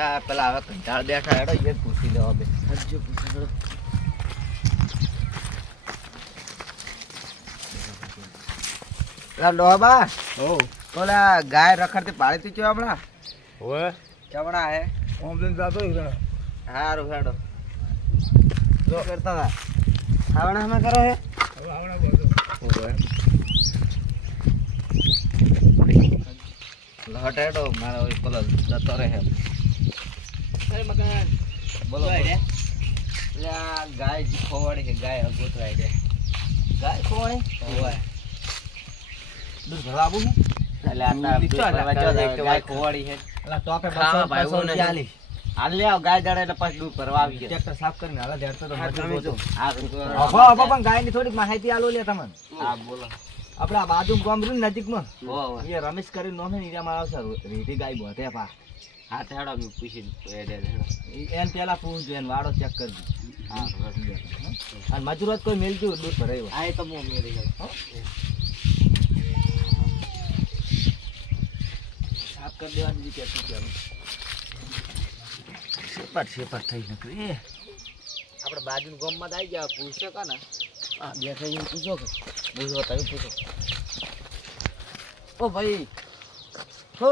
આ પેલા હવે કંટાળ બેઠા હેડો એ પૂછી દો બે હજુ પૂછી દો ડોબા ઓ ઓલા ગાય રખડતી પાળી તી હમણાં ઓએ ચમડા હે ઓમ્બલેન્સ જાતો ઈ હારું હેડો જો કરતા હતા ખાવાના હમે કરો હે હવે આવડા બોલો ઓએ લહટ હેડો મારો પેલો જતો રહે અરે મકાન બોલો એટલે આ ગાય જી ખોવાડી છે ગાય ગોતવાઈ દે ગાય ખોવાડી ઓય દૂધ ભરવા આવું એટલે આ ગાય ખોવાડી છે એટલે ટોપે 200 રૂપિયા આલી હાલ લે આવ ગાય દાડે એટલે પછી દૂધ ભરવા આવી ગયા ટ્રેક્ટર સાફ કરીને હાલ દેડતો તો હા પણ ગાય ની થોડીક માહિતી આલો લે તમને હા બોલો આપડા બાજુ ગામ રહ્યું નજીકમાં એ રમેશ કરી નોમે નીરામાં આવશે રીધી ગાય બોધે પા હા તો હેડો હું પૂછી એન પેલા પૂછજો એને વાડો ચેક કરજો હા અને મજૂરત કોઈ મેલજો દૂધ ભરાયો હા એ તો હું મેલી ગયો સાફ કરી દેવાની કે શું કહેવું સેપટ થઈ નકરી આપણે બાજુ ગામમાં આવી ગયા પૂછશે કા ને હા બે થઈ પૂછો કે પૂછો તમે પૂછો ઓ ભાઈ હો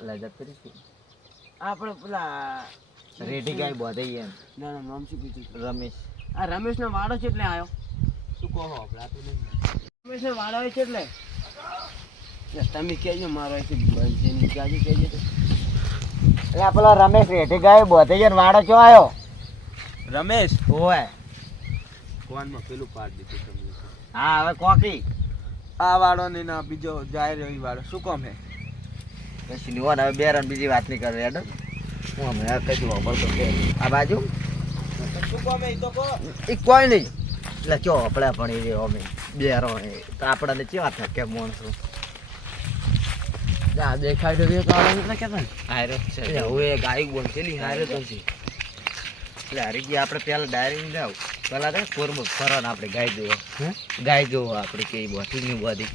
લજત કરી આપણે પેલા રેડી ગાય બોધે એમ ના ના નામ શું કીધું રમેશ આ રમેશ નો વાડો છે એટલે આવ્યો શું કહો આપણે રમેશ નો વાડો છે એટલે તમે કહેજો મારો છે બંધ છે કહેજો એટલે પેલા રમેશ રેડી ગાય બોધે છે વાડો ચો આવ્યો રમેશ ઓય કોનમાં પેલું પાડ દીધું તમને હા હવે કોકી આ વાળો ને ના બીજો જાય રહ્યો ઈ વાળો શું કામ હે પછી લીવન હવે બે રન બીજી વાત નહીં કરે હેડો હું હમણાં કઈ વાપરતો કે આ બાજુ શું કામ હે ઈ તો કહો એ કોઈ નહીં એટલે ચો આપણે પણ એ અમે બે રો તો આપણને કેવા થકે માણસો આ દેખાય તો એક વાળો એટલે કે ને હારે છે હવે ગાય બોલતેલી હારે તો છે એટલે હારી ગયા આપણે પેલા ડાયરી જાવ પેલા તો કોરમો ફરવાના આપણે ગાય જોવો ગાય જોવો આપણે કે બોથી ની બધી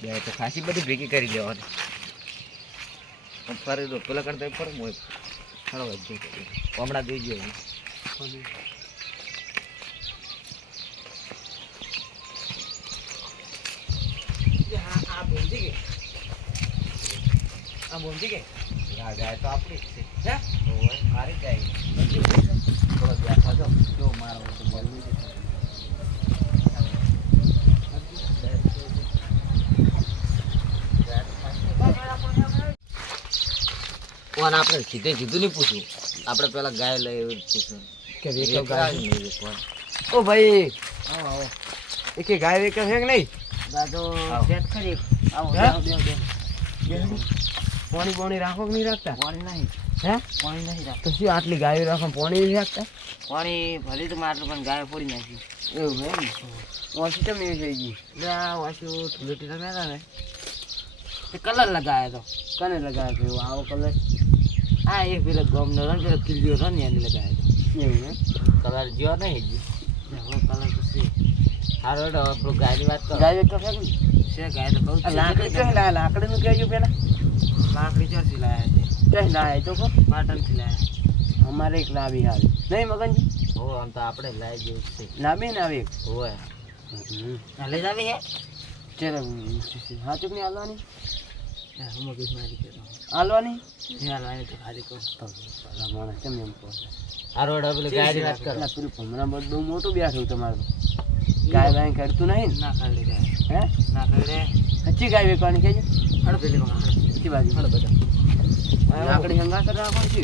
ગાય તો ખાસી બધી ભેગી કરી દેવાની ફરી દો પેલા કરતા પર મોય હળો વધુ હમણાં જોઈજો આ બોલતી કે ગાય તો આપણી જ છે હે મારી ગાય થોડો બેઠા છો જો મારો તો બોલવું છે કોણ આપણે સીધે સીધું નહીં પૂછ્યું આપણે પેલા ગાય લઈ પૂછ્યું કે વેકલ ગાય નહીં ઓ ભાઈ આવો એ કે ગાય વેકલ છે કે નહીં દાદો સેટ કરી આવો પાણી રાખો કે નહીં રાખતા પાણી નહીં હે પાણી નહીં રાખતા તો શું આટલી ગાયો રાખો પાણી નહીં રાખતા પાણી ભલે તો માટલું પણ ગાયો ફોડી નાખ્યું એવું હે ને વાસી તો મેં થઈ ગઈ એટલે આ વાસી ધૂળેટી રમ્યા હતા ને તે કલર લગાવ્યો હતો કને લગાવ્યો હતો આવો કલર આ એક પેલો ગમનો રન પેલો કિલ્લીઓ રન એને લગાવ્યો હતો એવું હે કલર જ્યો નહીં હવે કલર તો છે સારો હેડો આપણું ગાયની વાત કરો ગાય તો છે ગાય તો બહુ લાકડી ક્યાં લાયા લાકડીનું કહેજો પેલા લાકડી ચોરથી લાયા છે ક્યાં લાયા તો પાટણથી લાયા અમારે એક લાવી આવે નહીં મગનજી હો આમ તો આપણે લાવી જેવું છે લાવી ને આવી હોય લઈ જાવી હે ચલો હાચુક નહીં હાલવાની મગજ મારી કે હાલવાની હાલવાની તો ખાલી કહો ભલા માણસ કેમ એમ કહો હારો ડબલ ગાડી વાત કરો પેલું ભમરા બહુ મોટું બેઠું તમારું ગાય બાય કરતું નહીં ના ખાલી ગાય હે ના ખાલી કચ્ચી ગાય વેચવાની કહેજો હડ પેલી કચ્ચી બાજુ હડ બધા લાકડી હંગા કરી રાખવાની છે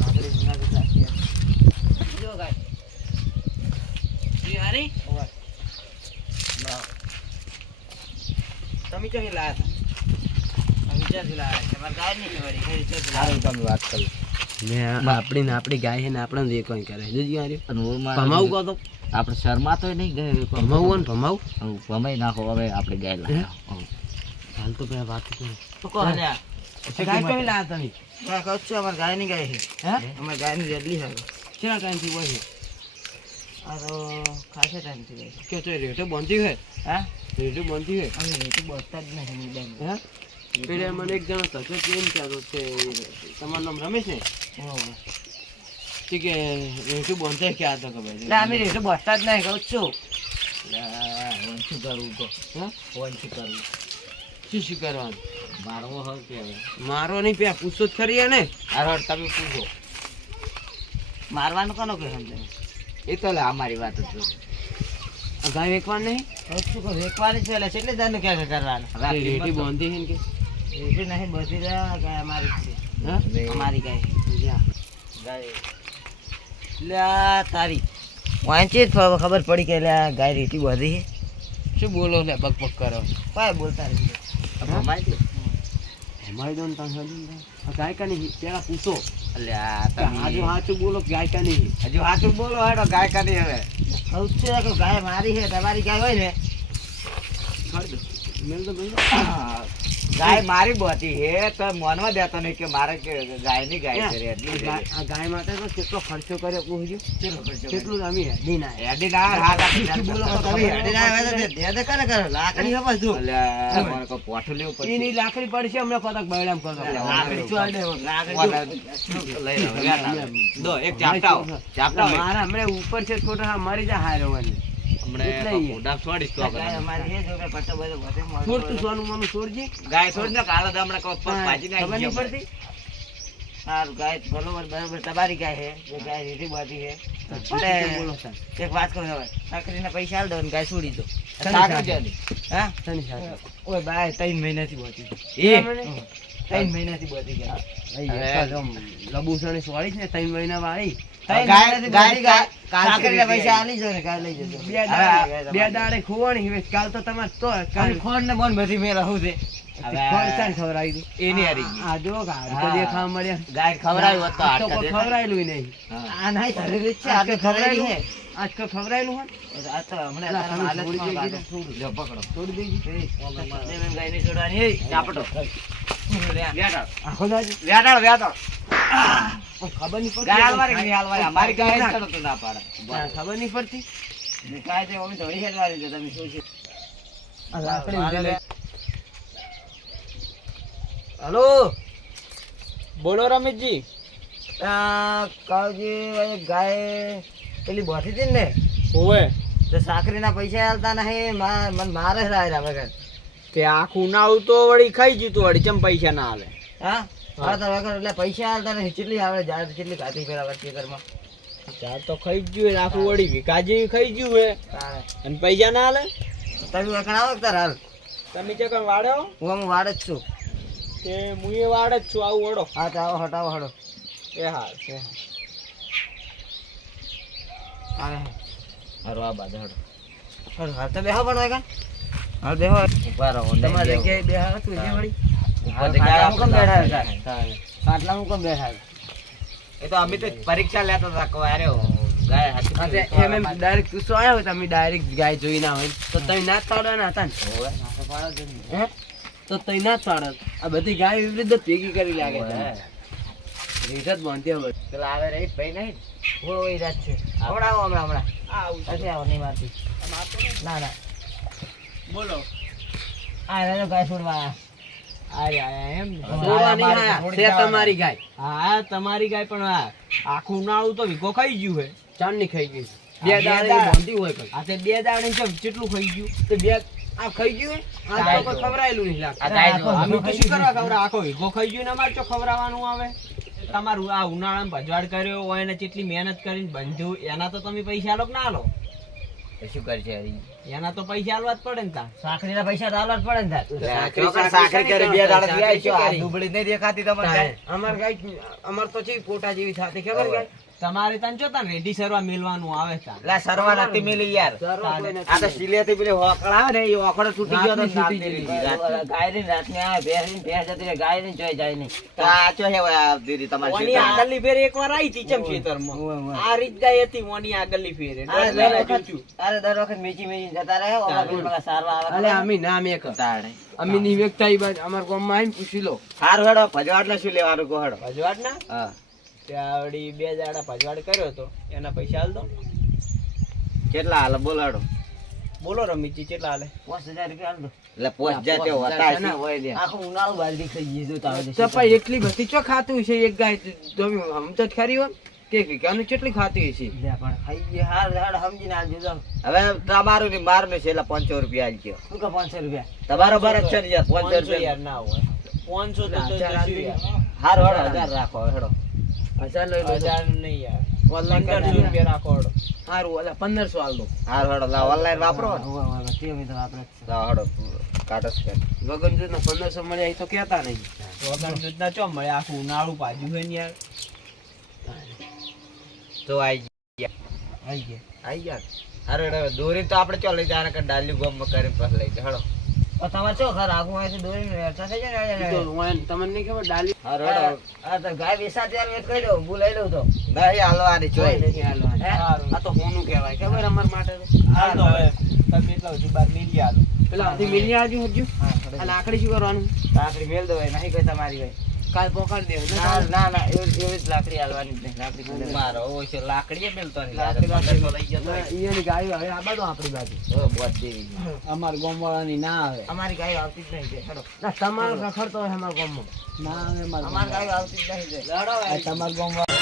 લાકડી હંગા કરી રાખી જો ગાય જી હારી તમે ક્યાં લાયા હતા અમે ક્યાંથી લાયા તમારે ગાય નહીં ખબર તમે વાત કરી આપણી ગાય છે ને આપણે એ કોઈ કરે જોજી હારી ભમાવું કહો તો આપણે શર્મા તો નહીં ગયે ભમાવું ને ભમાવું ભમાઈ નાખો હવે આપણે ગાય લાયા હાલ તો પેલા વાત કરો તો કહો ને ગાય કઈ લાયા તમે ગાય કહું છું અમારે ગાય ની ગાય છે હે અમારે ગાય ની જેટલી છે કેના ટાઈમથી હોય છે આ તો ખાસા ટાઈમથી હોય કે તો રેટો બંધી હોય હા રેટો બંધી હોય અમે રેટો બસતા જ નહીં બેન હા પેલે મને એક જણો ધક્કો એમ કહેતો કે તમારું નામ રમેશ ને ઠીક કે શું બોલતે ક્યાં હતો કે ભાઈ એટલે અમે રેટો બસતા જ નહીં કહું છું શું કરવું તો હા શું કરવું શું કરવાનું મારવો હોય કે મારો નહીં પે પૂછો જ ખરી ને અરે તમે પૂછો મારવાનું કોનો કે સમજે એ તો લે અમારી વાત જ ગાય વેકવા નહીં શું કહું વેકવાની છે એટલે કેટલી દાન ક્યાં કરવાનું રેટી બાંધી છે ને કે રેટો નહીં બધી ગાય અમારી જ છે હા અમારી ગાય એટલે આ તારી વાંચી જ ખબર પડી કે એટલે આ ગાય રેટી બધી છે શું બોલો લે બક બક કરો કોઈ બોલતા નથી અમારી દોન તમે ગાય કા નહીં પેલા પૂછો અલ્યા આજુ સાચું બોલો ગાય કા નહીં હજુ સાચું બોલો હેડો ગાય કાઢી હવે કહું છે કે ગાય મારી છે તમારી ગાય હોય ને ગાય મારી બોતી છે તો માનવા દેતો નહીં કે મારે કે ગાયની ગાય છે એટલી આ ગાય માટે તો કેટલો ખર્ચો કર્યો પૂછજો કેટલું અમે હેડી ના હેડી ના હા બોલો તમે હેડી ના આવે તો દે દે કરે કરે લાકડી હપસ દો અલ્યા મને કો પોઠું લેવું પડશે એની લાકડી પડશે હમણાં પતક બૈડામ કરો લાકડી ચોડે લાકડી લઈ દો એક ચાપટા મારા હમણાં ઉપર છે થોડા મરી જા હારવાની ગાય છોડ ને કાળો દામડા કો ભાજી નાખી પડતી સારું ગાય બરોબર બરોબર તમારી ગાય છે ગાય રીતી બાતી છે એક વાત કહું હવે સાકરીના પૈસા આલ દો ને ગાય છોડી દો હા ઓય બાય 3 મહિનાથી બોતી એ 3 મહિનાથી બોતી ગયા લબુસણી સોળી ને 3 મહિના વાળી બે દાડે ખોવાણી હવે કાલ તો તમારે તો ખોણ ને મન બધી મેં રહું છે ખવડાવી એની હારી આ જો કદી ખાવા મળ્યા ગાય ખવડાવ્યું હોત તો ખવડાયેલું નહીં આ નહીં ધરેલી છે આ તો ખવડાયેલું છે આજકાલ ખવડાયેલું હોય આ તો હમણાં જો પકડો છોડી દેજી ગાય ને છોડવાની ચાપટો આખો દાજ વ્યાટાળ ખબર નહીં પડતી ગાય હાલવારી નહીં હાલવારી અમારી ગાય જ કરો તો ના પાડે ખબર નહીં પડતી ગાય તો અમે થોડી હેડવારી છે તમે શું છે આ લાકડી હલો બોલો રમેશજી. કાળજી ગાય પેલી બોથી હતી ને હોવે તો સાકરીના પૈસા હાલતા નહીં મને મારે રાયરા વગર તે આખું નાવ તો વળી ખાઈ જીતું વળી ચમ પૈસા ના હાલે. હા હા તો વગર એટલે પૈસા હાલતા નહીં કેટલી આવે જાય કેટલી કાઢી પેલા વચ્ચે ઘરમાં ચાર તો ખાઈ જ ગયું આખું વળી વિકાજી ખાઈ ગયું હે અને પૈસા ના હાલે. તમે વખણ આવો તાર હાલ તમે ચકન વાડ્યો હું વાડ જ છું કે હું એ વાડ જ છું. આવું વડો હા તો આવો હટાવો હડો એ હાલ હારો આ બાજુ હડો હડો હાલ તો બેહો પણ વગર હાલ બેહો ઉભા રહો તમારે જગ્યાએ બેહો તું જે વળી ઉપર જગ્યાએ હું કેમ બેઠા હતા આટલા હું કેમ બેઠા એ તો અમે તો પરીક્ષા લેતા હતા ક્યારે ગાય હાથી એમ ડાયરેક્ટ તું શું આવ્યો તમે ડાયરેક્ટ ગાય જોઈ ના હોય તો તમે ના જ પાડવાના હતા ને તો તઈ ના જ પાડત. આ બધી ગાય એવી રીતે ભેગી કરી લાગે છે રીત જ બાંધી હવે પેલા આવે રે ભાઈ નહીં ઓય રાત છે આવડાવો હમણાં અરે આવો નહીં મારતી ના ના બોલો. આ રે ગાય છોડવા એમ છોડવાની હા, છે તમારી ગાય હા તમારી ગાય પણ આખું નાળું તો વિકો ખાઈ ગયું હે. ચાંદની ખાઈ ગઈ બે બે દાડે દાડા. બાંધી હોય પણ આ તે બે દાડે કેટલું ખાઈ ગયું. તો બે આ ખાઈ ગયું આ તો કોઈ ખવડાયેલું નહીં લાગતું. આ ગાય જો. અમે તો શું કરવા ખવડાવ આખો વિકો ખાઈ ગયું ને અમારે તો ખવડાવવાનું આવે. તમારું આ ઉનાળામાં ભજવાડ કર્યો હોય ને કેટલી મહેનત કરીને બંધ્યું એના તો તમે પૈસા આલો કે ના આલો. શું કરશે એના તો પૈસા આલવા જ પડે ને તા. સાકરીના પૈસા તો આલવા જ પડે ને સાકરી કરે, બે દાડા થી આવી છે. આ દુબળી નહીં દેખાતી તમારે અમાર ગાય અમાર તો છે પોટા જેવી થાતી ખબર ગાય તમારે તને જો તાન રેડી સરવા મેલવાનું આવે તા. લા સરવા નથી મેલી યાર આ તો સિલેથી પેલી હોકડા આવે ને એ હોકડો તૂટી ગયો તો રાતની તૂટી ગઈ. ગાય ની રાત ને આ ભેંસ જતી રહે ગાય ની જોઈ જાય નહીં તો આ ચો હે દીદી તમારી ઓની આગળની ફેર એકવાર આવી હતી ચમ ખેતરમાં. આ રીત ગાય હતી ઓની આગળની ફેર. અરે દર વખત મેચી મેચી જતા રહે ઓલા પેલા સારવા આવે અલે અમે ના મેક તાણે અમે ની વેકતા ઈ બાદ અમાર ગામમાં આવીને પૂછી લો. હારું હેડો ભજવાડ ને શું લેવાનું કો હેડો ભજવાડ ના હા ત્યાં વળી બે દાડા ભજવાડ કર્યો તો એના પૈસા આલ દો. કેટલા હાલ બોલાડો બોલો રમીજી કેટલા હાલે? 5000 રૂપિયા આલ દો. એટલે પોચ જાતે હોતા હશે. ના હોય લે. આખું ઉનાળું બાલદી ખાઈ ગઈ જો તાવે. ચપાઈ એટલી બધી ચો ખાતું છે એક ગાય તમે સમજ ખરી હો કે વીઘાનું કેટલી ખાતી છે લે પણ ખાઈ ગઈ હાર હાર સમજીને આલજો તો. હવે તમારું ને માર ને છેલ્લા 500 રૂપિયા આલજો શું કે 500 રૂપિયા? તમારો બરાબર છે ને યાર 500 500 રૂપિયા યાર ના હોય 500 તો હજાર જશું આલી યાર. હાર હળો 1000 રાખો હેડો 1000 લઈ લો. 1000 નહીં યાર ઓનલાઈન 1500 રૂપિયા રાખો હળો. હારું ઓલા 1500 આલ દો હાર હળો લા ઓનલાઈન વાપરો ને હોવે, હોવે, તે અમે તો વાપરે જ છે. લા હળો કાટસ કે વગન જો 1500 મળે એ તો કહેતા નહીં વગર દૂધના ચો મળે આખું ઉનાળું પાજ્યું હોય ને યાર. તો આઈ ગયા હારું હેડો દોરી તો આપણે ચો લઈ જાણે કે ડાલ્યું ગમ કરીને પછી લઈ જા હળો પણ તમારે ચો ખરા આખું અહીંથી દોરીને વેચા થઈ જાય ને. તમને નહીં ખબર ડાલી હારું આ હેડો આ તો ગાય વેચા ત્યારે વેચ કરી દઉં. હું લઈ લઉં તો. નહીં હાલવાની ચોય નહીં હાલવાની. હે? આ તો હોનું કહેવાય ખબર અમાર માટે તો હાલ તો હવે તમે એટલા હજુ બાર મિલી આલો. પેલા હજી મિલી આજુ હજુ હા, આ લાકડી શું કરવાનું લાકડી મેલ દો નહીં કોઈ તમારી હોય. કાલ પોકાડી દેવું ના ના ના એવી જ લાકડી હાલવાની જ નહીં. લાકડી કોઈ નહીં. મારો ઓછો લાકડીએ મેલતો નહીં લાકડી લાકડી લાકડી. લઈ જતો હોય. ઈયોની ગાયો હવે આ બાજુ આપણી બાજુ. ઓ બોટ દેવી અમાર ગામવાળાની ના આવે. અમારી ગાયો આવતી જ નહીં છે. હેડો. ના તમારો રખડતો હોય અમારા ગામમાં. ના આવે અમારી ગાયો આવતી જ નહીં છે. આ તમાર ગામવાળા